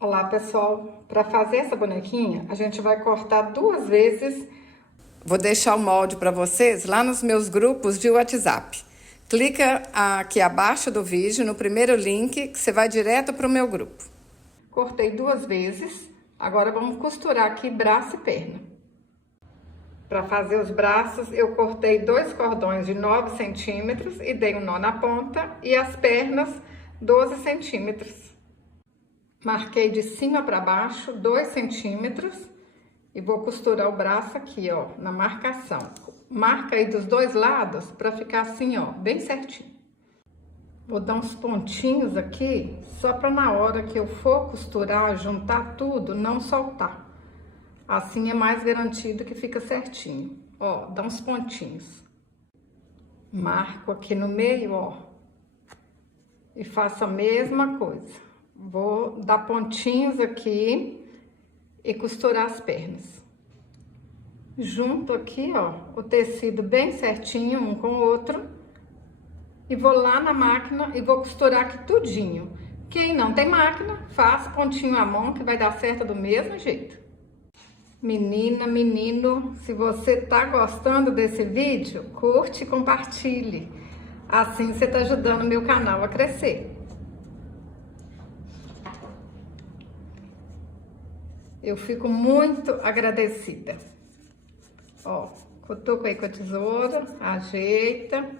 Olá pessoal, para fazer essa bonequinha a gente vai cortar 2 vezes. Vou deixar o molde para vocês lá nos meus grupos de WhatsApp. Clica aqui abaixo do vídeo no primeiro link que você vai direto para o meu grupo. Cortei 2 vezes, agora vamos costurar aqui braço e perna. Para fazer os braços eu cortei 2 cordões de 9 centímetros e dei um nó na ponta, e as pernas 12 centímetros. Marquei de cima para baixo 2 centímetros e vou costurar o braço aqui, ó, na marcação. Marca aí dos dois lados para ficar assim, ó, bem certinho. Vou dar uns pontinhos aqui, só para na hora que eu for costurar, juntar tudo, não soltar. Assim é mais garantido que fica certinho. Ó, dá uns pontinhos. Marco aqui no meio, ó, e faço a mesma coisa. Vou dar pontinhos aqui e costurar as pernas. Junto aqui, ó, o tecido bem certinho, um com o outro. E vou lá na máquina e vou costurar aqui tudinho. Quem não tem máquina, faz pontinho à mão que vai dar certo do mesmo jeito. Menina, menino, se você tá gostando desse vídeo, curte e compartilhe. Assim você tá ajudando o meu canal a crescer. Eu fico muito agradecida. Ó, cutuco aí com a tesoura, ajeita.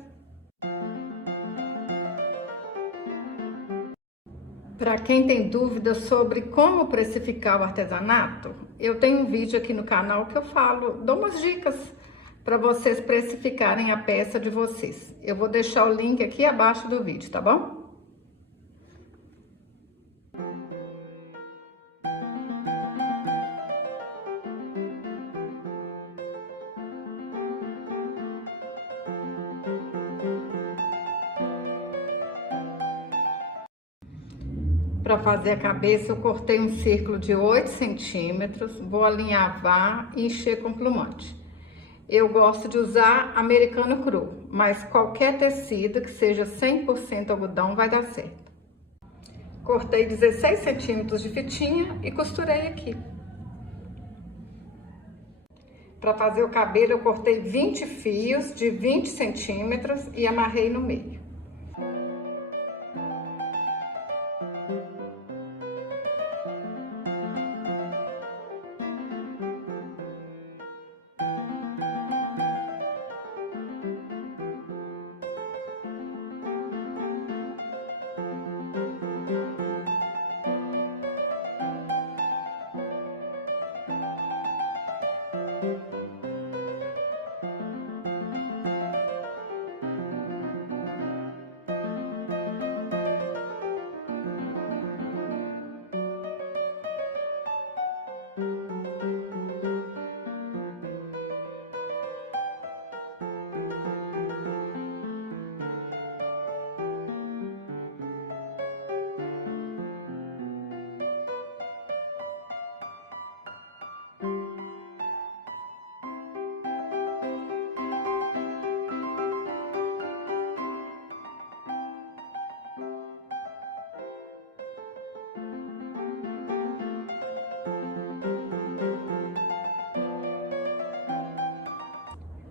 Para quem tem dúvida sobre como precificar o artesanato, eu tenho um vídeo aqui no canal que eu falo, dou umas dicas para vocês precificarem a peça de vocês. Eu vou deixar o link aqui abaixo do vídeo, tá bom? Para fazer a cabeça, eu cortei um círculo de 8 centímetros, vou alinhavar e encher com plumante. Eu gosto de usar americano cru, mas qualquer tecido que seja 100% algodão vai dar certo. Cortei 16 centímetros de fitinha e costurei aqui. Para fazer o cabelo, eu cortei 20 fios de 20 centímetros e amarrei no meio.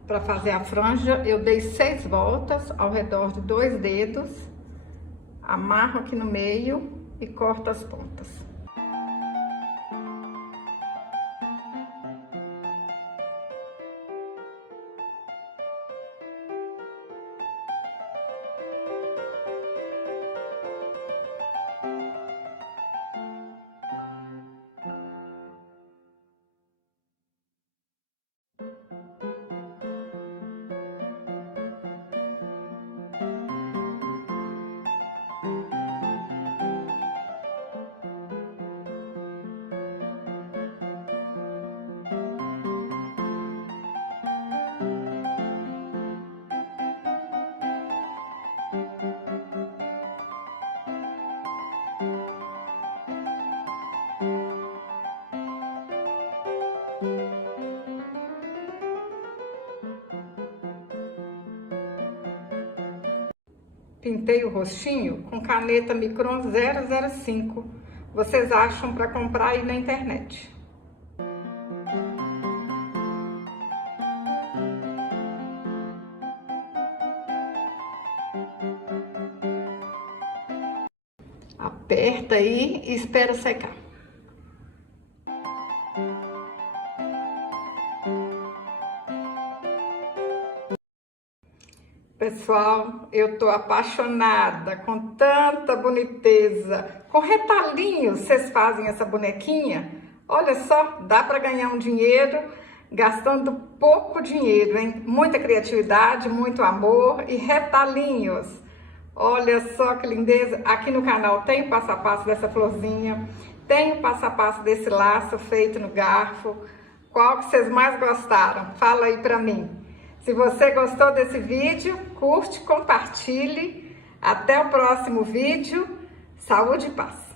Para fazer a franja, eu dei 6 voltas ao redor de 2 dedos, amarro aqui no meio e corto as pontas. Pintei o rostinho com caneta Micron 005 vocês acham para comprar aí na internet. Aperta aí e espera secar. Pessoal, eu tô apaixonada com tanta boniteza. Com retalhinhos vocês fazem essa bonequinha? Olha só, dá para ganhar um dinheiro gastando pouco dinheiro, hein? Muita criatividade, muito amor e retalhinhos. Olha só que lindeza. Aqui no canal tem o passo a passo dessa florzinha, tem o passo a passo desse laço feito no garfo. Qual que vocês mais gostaram? Fala aí pra mim. Se você gostou desse vídeo, curte, compartilhe. Até o próximo vídeo. Saúde e paz.